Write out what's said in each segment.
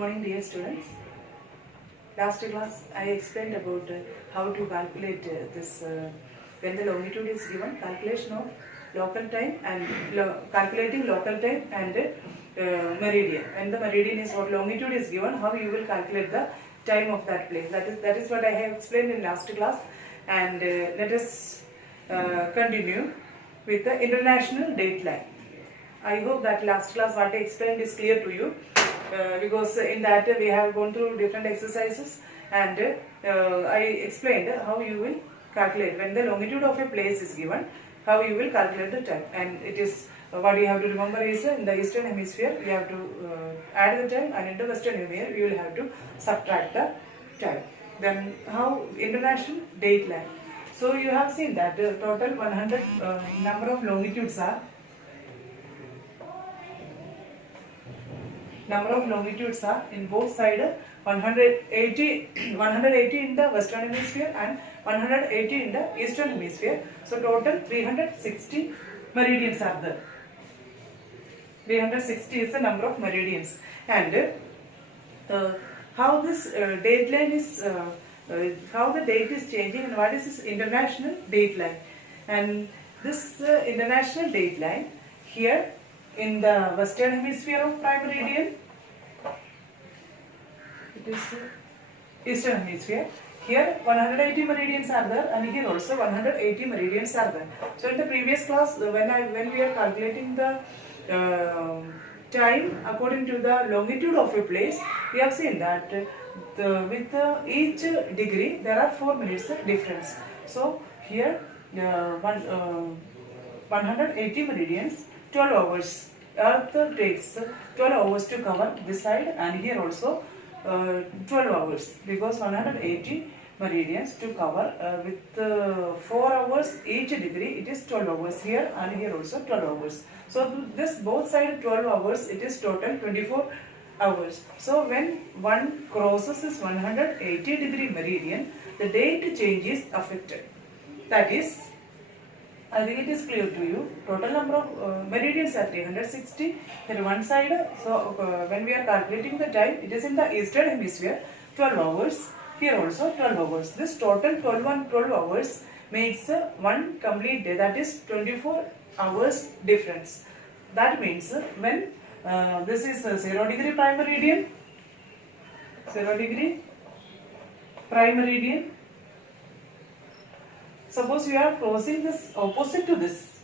morning, dear students. Last class I explained about how to calculate this when the longitude is given, calculation of local time and calculating local time and meridian. When the meridian is what longitude is given, how you will calculate the time of that place. That is what I have explained in last class, and let us continue with the international date line. I hope that last class what I explained is clear to you, because in that we have gone through different exercises, and I explained how you will calculate when the longitude of a place is given, how you will calculate the time. And it is what you have to remember is in the eastern hemisphere you have to add the time, and in the western hemisphere you will have to subtract the time. Then how international date line. So you have seen that total 100 number of longitudes are in both sides 180 in the western hemisphere and 180 in the eastern hemisphere. So total 360 meridians are there. 360 is the number of meridians. And how this date line is, how the date is changing, and what is this international date line. And this international date line here in the western hemisphere of prime meridian, it is eastern hemisphere. Here 180 meridians are there, and here also 180 meridians are there. So in the previous class, when we are calculating the time according to the longitude of a place, we have seen that with each degree there are 4 minutes difference. So here 180 meridians, 12 hours. Earth takes 12 hours to cover this side, and here also 12 hours, because 180 meridians to cover with 4 hours each degree, it is 12 hours here, and here also 12 hours. So this both side 12 hours, it is total 24 hours. So when one crosses this 180 degree meridian, the date change is affected. That is, I think it is clear to you. Total number of meridians are 360. There one side. So when we are calculating the time, it is in the eastern hemisphere 12 hours. Here also 12 hours. This total 12 hours makes one complete day. That is 24 hours difference. That means when this is 0 degree prime meridian, 0 degree prime meridian. Suppose we are crossing this opposite to this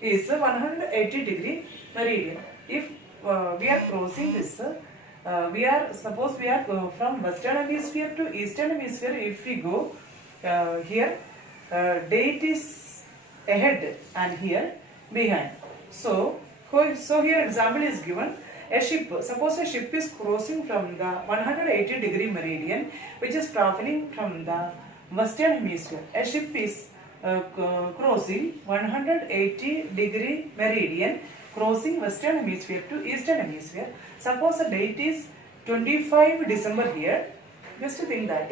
is 180 degree meridian. If we are crossing this, suppose we are from western hemisphere to eastern hemisphere. If we go here, date is ahead and here behind. So here example is given. A ship, suppose a ship is crossing from the 180 degree meridian, which is traveling from the western hemisphere. A ship is crossing 180 degree meridian, crossing western hemisphere to eastern hemisphere. Suppose the date is 25 December here. Just to think that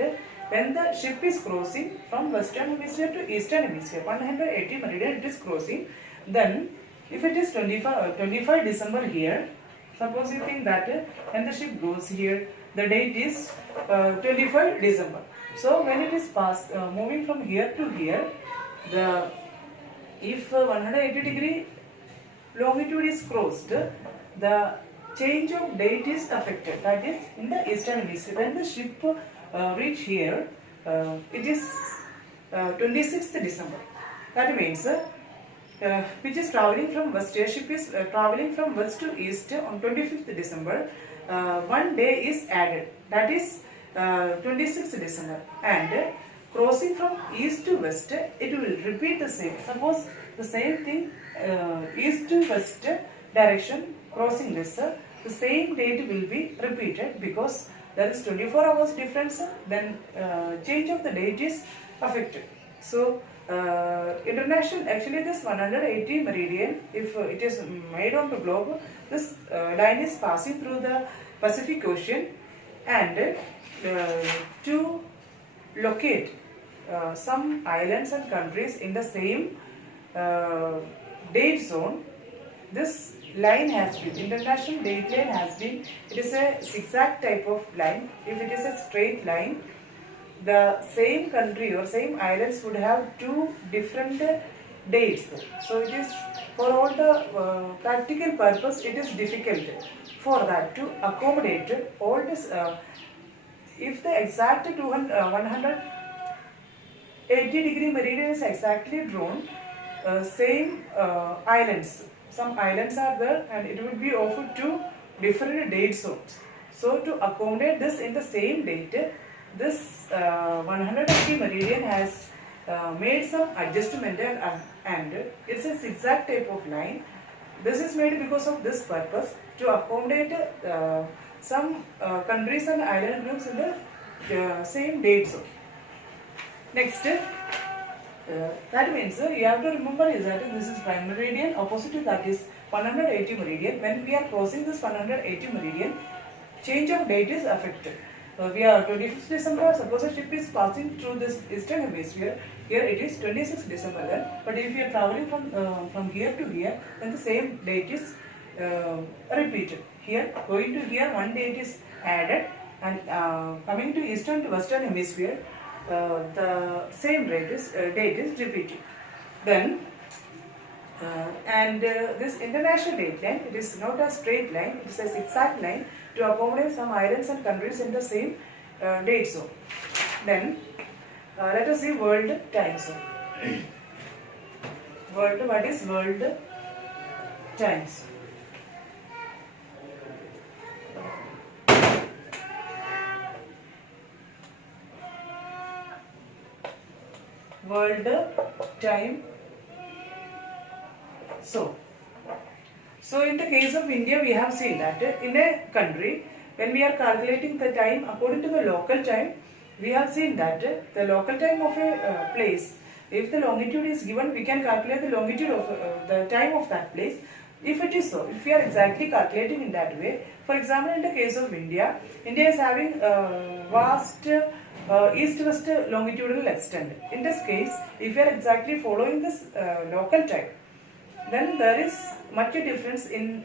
when the ship is crossing from western hemisphere to eastern hemisphere, 180 meridian it is crossing, then if it is 25 December here, suppose you think that when the ship goes here, the date is 25 December. So when it is moving from here to here, if 180 degree longitude is crossed, the change of date is affected. That is in the eastern hemisphere. When the ship reach here, it is 26th December. That means which is traveling from west. A ship is traveling from west to east on 25th December. One day is added. That is 26th December, and crossing from east to west, it will repeat the same. Suppose the same thing, east to west direction crossing this, the same date will be repeated, because there is 24 hours difference, then change of the date is affected. So international, actually this 180 meridian, if it is made on the globe, this line is passing through the Pacific Ocean, and to locate some islands and countries in the same date zone, this line has been, international date line has been, it is a zigzag type of line. If it is a straight line, the same country or same islands would have two different dates. So it is, for all the practical purpose, it is difficult for that to accommodate all this. If the exact 180-degree meridian is exactly drawn, same islands, some islands are there, and it would be of two different date zones. So to accommodate this in the same date, this 180 meridian has made some adjustment, and it's a zigzag type of line. This is made because of this purpose, to accommodate some countries and island groups in the same date zone. Next, that means you have to remember is that this is prime meridian, opposite to that is 180 meridian. When we are crossing this 180 meridian, change of date is affected. We are 25th December, suppose a ship is passing through this eastern hemisphere, here it is 26th December then, but if you are traveling from here to here, then the same date is repeated. Here, going to here, one date is added, and coming to eastern to western hemisphere, the same date is repeated. Then, this international date line, it is not a straight line, it is a zigzag line to accommodate some islands and countries in the same date zone. Then, let us see world time zone. What is world time zone? World time zone. So in the case of India, we have seen that in a country, when we are calculating the time according to the local time, we have seen that the local time of a place, if the longitude is given, we can calculate the longitude of the time of that place. If it is so, if we are exactly calculating in that way, for example, in the case of India, India is having vast east-west longitudinal extent. In this case, if you are exactly following this local time, then there is much difference in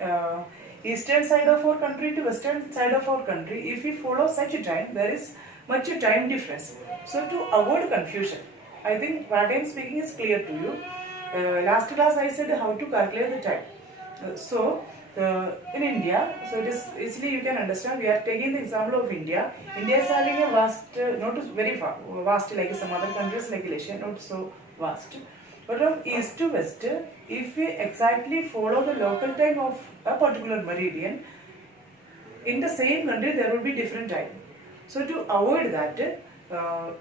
eastern side of our country to western side of our country. If we follow such a time, there is much time difference. So to avoid confusion, I think what I am speaking is clear to you. Last class I said how to calculate the time. In India, so it is easily you can understand. We are taking the example of India. India is having a vast, not very vast like some other countries like Malaysia, not so vast. But from east to west, if we exactly follow the local time of a particular meridian, in the same country there will be different time. So to avoid that,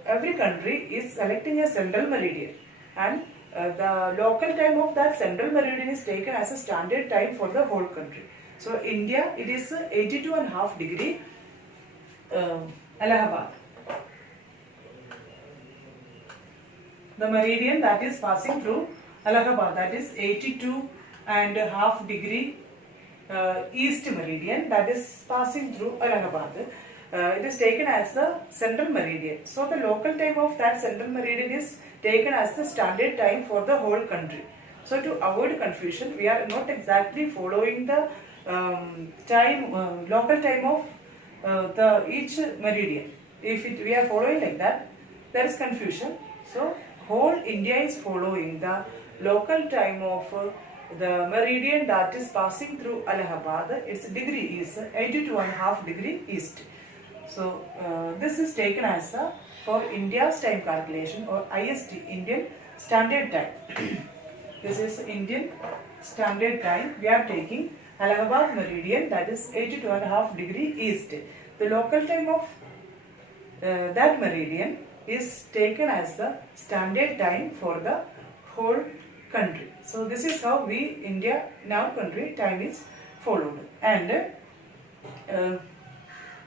every country is selecting a central meridian, and the local time of that central meridian is taken as a standard time for the whole country. So India, it is 82.5 degree Allahabad. The meridian that is passing through Allahabad, that is 82.5 degree east meridian that is passing through Allahabad. It is taken as the central meridian. So the local time of that central meridian is taken as the standard time for the whole country. So to avoid confusion, we are not exactly following the local time of each meridian. If we are following like that, there is confusion. So whole India is following the local time of the meridian that is passing through Allahabad. Its degree is 82.5 degree east. So this is taken as for India's time calculation, or IST, Indian Standard Time. This is Indian Standard Time. We are taking Allahabad meridian that is 82.5 degree east. The local time of that meridian is taken as the standard time for the whole country. So this is how we, India, in our country, time is followed. And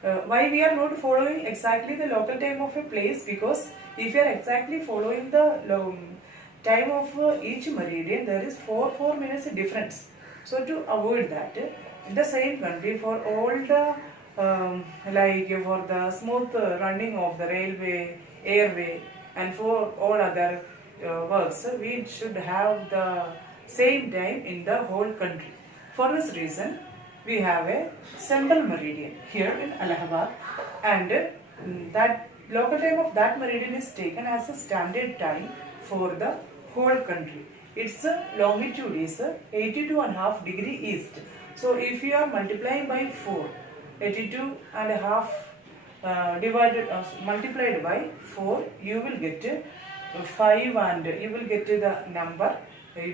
why we are not following exactly the local time of a place? Because if you are exactly following the time of each meridian, there is 4 minutes difference. So to avoid that, in the same country, for all the like for the smooth running of the railway, airway, and for all other works, we should have the same time in the whole country. For this reason, we have a central meridian here in Allahabad, and that local time of that meridian is taken as a standard time for the whole country. Its longitude is 82.5 degree east. So if you are multiplying by 4, 82.5 multiplied by 4, you will get 5, and you will get the number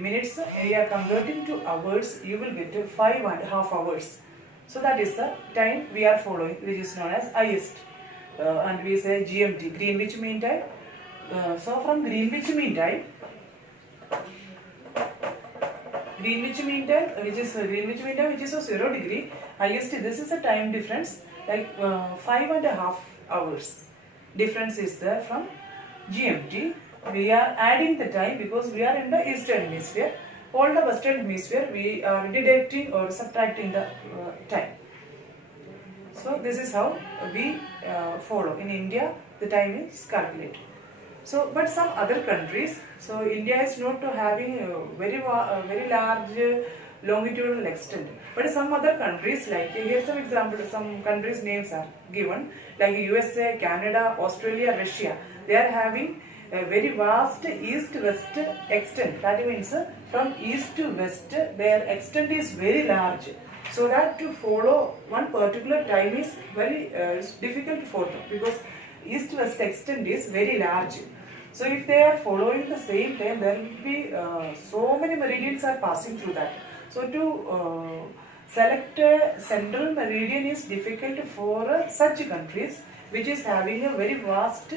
minutes. You are converting to hours, you will get 5.5 hours. So that is the time we are following, which is known as IST, and we say GMT, Greenwich Mean Time. So from Greenwich Mean Time, which is of 0 degree, IST, this is a time difference, like 5.5 hours difference is there from GMT. We are adding the time because we are in the eastern hemisphere. All the western hemisphere we are deducting or subtracting the time. So this is how we follow. In India, the time is calculated. So, but some other countries, so India is known to having a very large longitudinal extent. But some other countries, like here some examples, some countries names are given, like USA, Canada, Australia, Russia. They are having a very vast east-west extent. That means from east to west, their extent is very large. So that to follow one particular time is very difficult for them, because east-west extent is very large. So if they are following the same time, there will be so many meridians are passing through that. So to select a central meridian is difficult for such countries which is having a very vast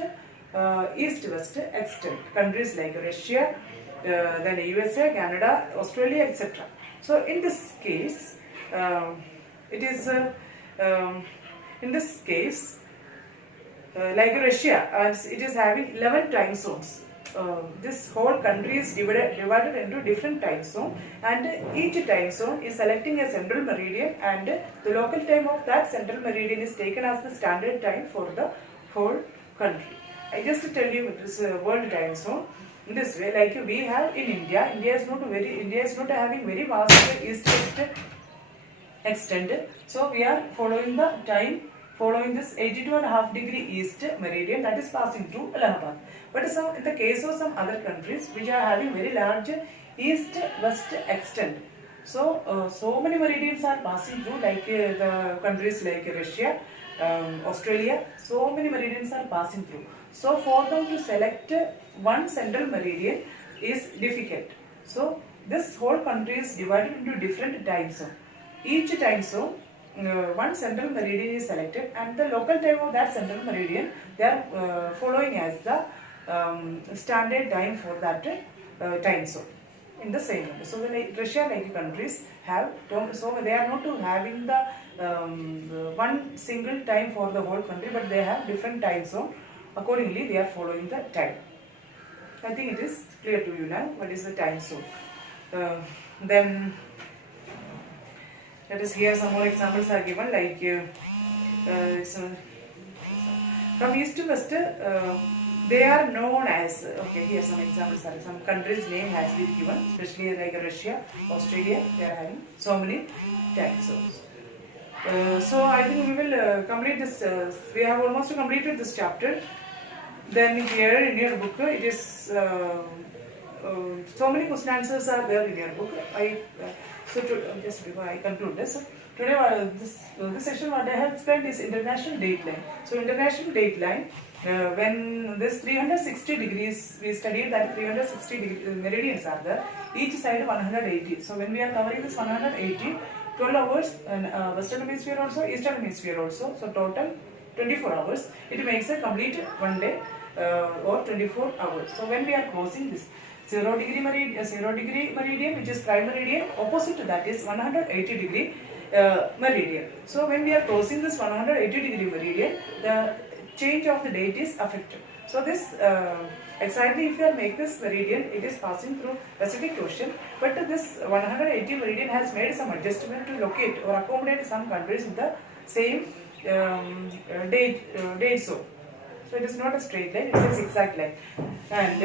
east-west extent. Countries like Russia, then USA, Canada, Australia, etc. So in this case, it is in this case, like Russia, it is having 11 time zones. This whole country is divided into different time zones, and each time zone is selecting a central meridian, and the local time of that central meridian is taken as the standard time for the whole country. I just tell you this world time zone in this way. Like we have in India, India is not having very vast east-west extent. So we are following the time following this 82.5 degree east meridian that is passing through Allahabad. But in the case of some other countries which are having very large east-west extent, so many meridians are passing through, like the countries like Russia, Australia, so many meridians are passing through. So for them to select one central meridian is difficult. So this whole country is divided into different time zones. Each time zone, one central meridian is selected, and the local time of that central meridian they are following as the standard time for that time zone in the same way. So when Russia like countries have, so they are not having the one single time for the whole country, but they have different time zone. Accordingly, they are following the time. I think it is clear to you now what is the time zone. Then let us hear some more examples are given, like from east to west, they are known as, okay, here some examples are, some countries name has been given, especially like Russia, Australia, they are having so many time zones. So I think we will complete this, we have almost completed this chapter. Then here in your book, it is, so many question answers are there in your book. So just before I conclude this, today this session what I have explained is international date line. So international date line, when this 360 degrees, we studied that 360 meridians are there, each side 180. So when we are covering this 180, 12 hours in western hemisphere also, eastern hemisphere also, so total 24 hours. It makes a complete one day or 24 hours. So when we are crossing this 0 degree meridian, which is prime meridian, opposite to that is 180 degree meridian. So when we are crossing this 180 degree meridian, the change of the date is affected. So this exactly if you make this meridian, it is passing through Pacific Ocean, but this 180 meridian has made some adjustment to locate or accommodate some countries in the same date zone. So it is not a straight line, it is a zigzag line. And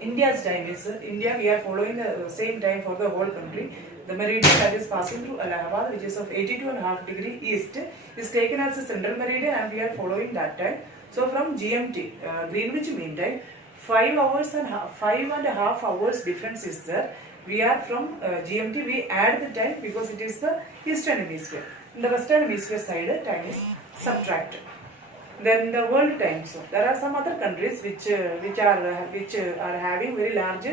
India's time is India. We are following the same time for the whole country. The meridian that is passing through Allahabad, which is of 82.5 degree east, is taken as a central meridian, and we are following that time. So from GMT, Greenwich Mean Time, 5.5 hours difference is there. We are from GMT. We add the time because it is the eastern hemisphere. In the western hemisphere side, time is subtracted. Then the world time zone. There are some other countries which are having very large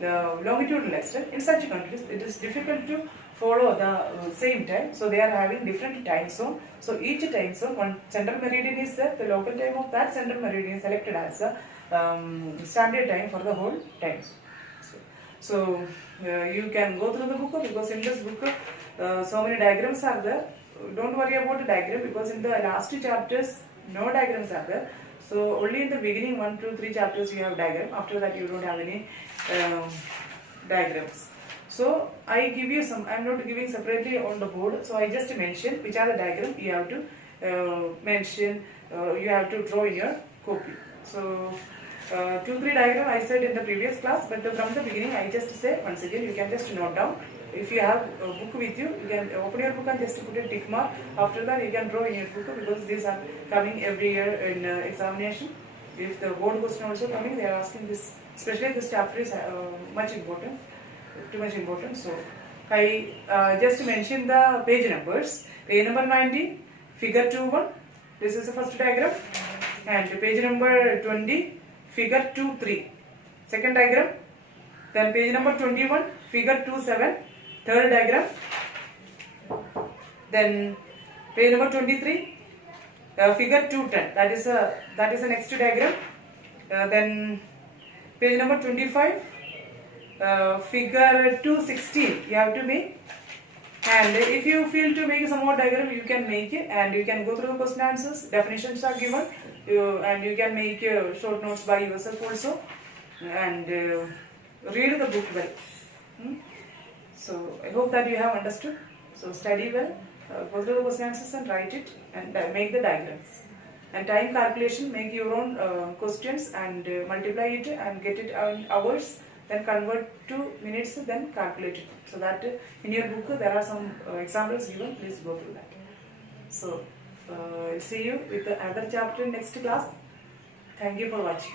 longitudinal extent. In such countries, it is difficult to follow the same time. So they are having different time zone. So each time zone, one central meridian is there. The local time of that central meridian is selected as the standard time for the whole time zone. So you can go through the book because in this book so many diagrams are there. Don't worry about the diagram because in the last chapters no diagrams are there. So only in the beginning 1, 2, 3 chapters you have diagram. After that you don't have any diagrams. So I give you some. I am not giving separately on the board. So I just mention which are the diagram you have to mention. You have to draw in your copy. So 2, 3 diagram I said in the previous class, but from the beginning I just say once again. You can just note down. If you have a book with you, you can open your book and just put a tick mark. After that, you can draw in your book because these are coming every year in examination. If the board question also coming, they are asking this. Especially this chapter is much important, too much important. So I just mentioned the page numbers. Page number 90, figure 2.1. This is the first diagram, and page number 20, figure 2.3. Second diagram. Then page number 21, figure 2.7. Third diagram. Then page number 23, figure 2.10. That is the next diagram. Then page number 25, figure 2.16. You have to make. And if you feel to make some more diagram, you can make it, and you can go through the question answers. Definitions are given, and you can make short notes by yourself also, and read the book well. So I hope that you have understood. So study well, go through the question answers and write it, and make the diagrams. And time calculation, make your own questions and multiply it and get it in hours, then convert to minutes, then calculate it. So that in your book there are some examples given, please go through that. So see you with the other chapter in next class. Thank you for watching.